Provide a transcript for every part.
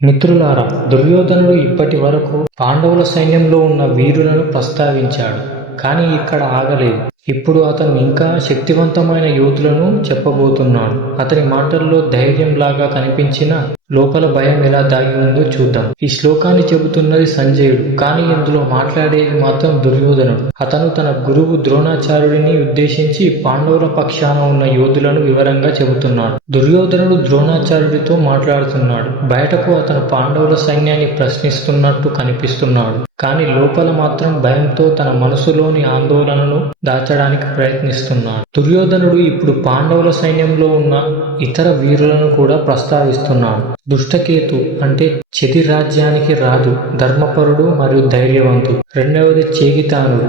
మిత్రులారా, దుర్యోధనుడు ఇప్పటి వరకు పాండవుల సైన్యంలో ఉన్న వీరులను ప్రస్తావించాడు. కానీ ఇక్కడ ఆగలేదు. ఇప్పుడు అతను ఇంకా శక్తివంతమైన యోధులను చెప్పబోతున్నాడు. అతని మాటల్లో ధైర్యంలాగా కనిపించిన లోపల భయం ఎలా దాగి ఉందో చూద్దాం. ఈ శ్లోకాన్ని చెబుతున్నది సంజయుడు, కానీ ఇందులో మాట్లాడేది మాత్రం దుర్యోధనుడు. అతను తన గురువు ద్రోణాచార్యుడిని ఉద్దేశించి పాండవుల పక్షాన ఉన్న యోధులను వివరంగా చెబుతున్నాడు. దుర్యోధనుడు ద్రోణాచార్యుడితో మాట్లాడుతున్నాడు. బయటకు అతను పాండవుల సైన్యాన్ని ప్రశ్నిస్తున్నట్టు కనిపిస్తున్నాడు. కానీ లోపల మాత్రం భయంతో తన మనసులోని ఆందోళనను దాచడానికి ప్రయత్నిస్తున్నాడు. దుర్యోధనుడు ఇప్పుడు పాండవుల సైన్యంలో ఉన్న ఇతర వీరులను కూడా ప్రస్తావిస్తున్నాడు. దుష్టకేతు అంటే చెది రాజ్యానికి రాజు, ధర్మపరుడు మరియు ధైర్యవంతుడు. రెండవది చేగితానుడు,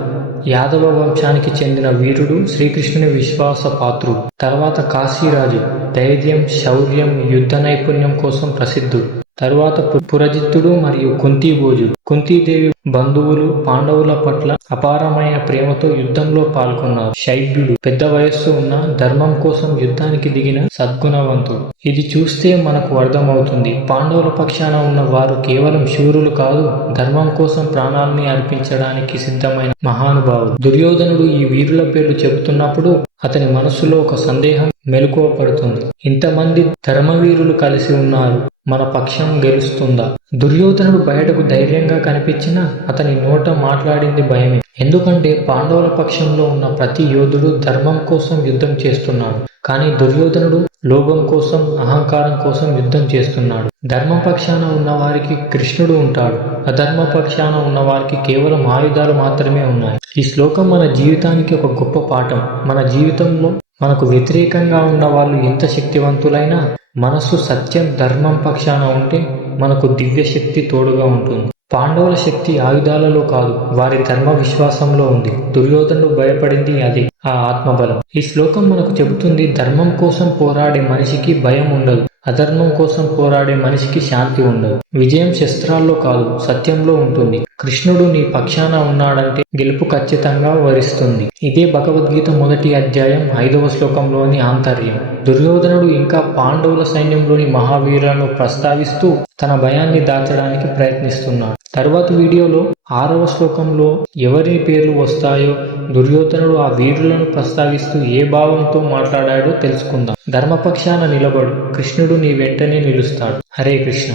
యాదవ వంశానికి చెందిన వీరుడు, శ్రీకృష్ణుని విశ్వాస పాత్రుడు. తర్వాత కాశీరాజు, ధైర్యం, శౌర్యం, యుద్ధ నైపుణ్యం కోసం ప్రసిద్ధుడు. తరువాత పురజిత్తుడు మరియు కుంతీభోజుడు. కుంతీదేవి బంధువులు పాండవుల పట్ల అపారమైన ప్రేమతో యుద్ధంలో పాల్గొన్నారు. శైబ్యుడు, పెద్ద వయస్సు ఉన్న ధర్మం కోసం యుద్ధానికి దిగిన సద్గుణవంతుడు. ఇది చూస్తే మనకు అర్థమవుతుంది, పాండవుల పక్షాన ఉన్న వారు కేవలం శూరులు కాదు, ధర్మం కోసం ప్రాణాలని అర్పించడానికి సిద్ధమైన మహానుభావులు. దుర్యోధనుడు ఈ వీరుల పేర్లు చెబుతున్నప్పుడు అతని మనస్సులో ఒక సందేహం మెలకువ పడుతుంది. ఇంతమంది ధర్మవీరులు కలిసి ఉన్నారు, మన పక్షం గెలుస్తుందా? దుర్యోధనుడు బయటకు ధైర్యంగా కనిపించినా అతని నోట మాట్లాడింది భయమే. ఎందుకంటే పాండవుల పక్షంలో ఉన్న ప్రతి యోధుడు ధర్మం కోసం యుద్ధం చేస్తున్నాడు. కానీ దుర్యోధనుడు లోభం కోసం, అహంకారం కోసం యుద్ధం చేస్తున్నాడు. ధర్మ పక్షాన ఉన్న వారికి కృష్ణుడు ఉంటాడు, అధర్మ పక్షాన ఉన్న వారికి కేవలం ఆయుధాలు మాత్రమే ఉన్నాయి. ఈ శ్లోకం మన జీవితానికి ఒక గొప్ప పాఠం. మన జీవితంలో మనకు వ్యతిరేకంగా ఉన్న వాళ్ళు ఎంత శక్తివంతులైనా మనస్సు సత్యం, ధర్మం పక్షాన ఉంటే మనకు దివ్య శక్తి తోడుగా ఉంటుంది. పాండవుల శక్తి ఆయుధాలలో కాదు, వారి ధర్మ విశ్వాసంలో ఉంది. దుర్యోధనుడు భయపడింది అదే, ఆ ఆత్మబలం. ఈ శ్లోకం మనకు చెబుతుంది, ధర్మం కోసం పోరాడే మనిషికి భయం ఉండదు, అధర్మం కోసం పోరాడే మనిషికి శాంతి ఉండదు. విజయం శస్త్రాల్లో కాదు, సత్యంలో ఉంటుంది. కృష్ణుడు నీ పక్షాన ఉన్నాడంటే గెలుపు ఖచ్చితంగా వరిస్తుంది. ఇదే భగవద్గీత 1వ అధ్యాయం 5వ శ్లోకంలోని ఆంతర్యం. దుర్యోధనుడు ఇంకా పాండవుల సైన్యంలోని మహావీరులను ప్రస్తావిస్తూ తన భయాన్ని దాచడానికి ప్రయత్నిస్తున్నాడు. తరువాత వీడియోలో 6వ శ్లోకంలో ఎవరి పేర్లు వస్తాయో, దుర్యోధనుడు ఆ వీరులను ప్రస్తావిస్తూ ఏ భావంతో మాట్లాడాడో తెలుసుకుందాం. ధర్మపక్షాన నిలబడు, కృష్ణుడు నీ వెంటనే నిలుస్తాడు. హరే కృష్ణ.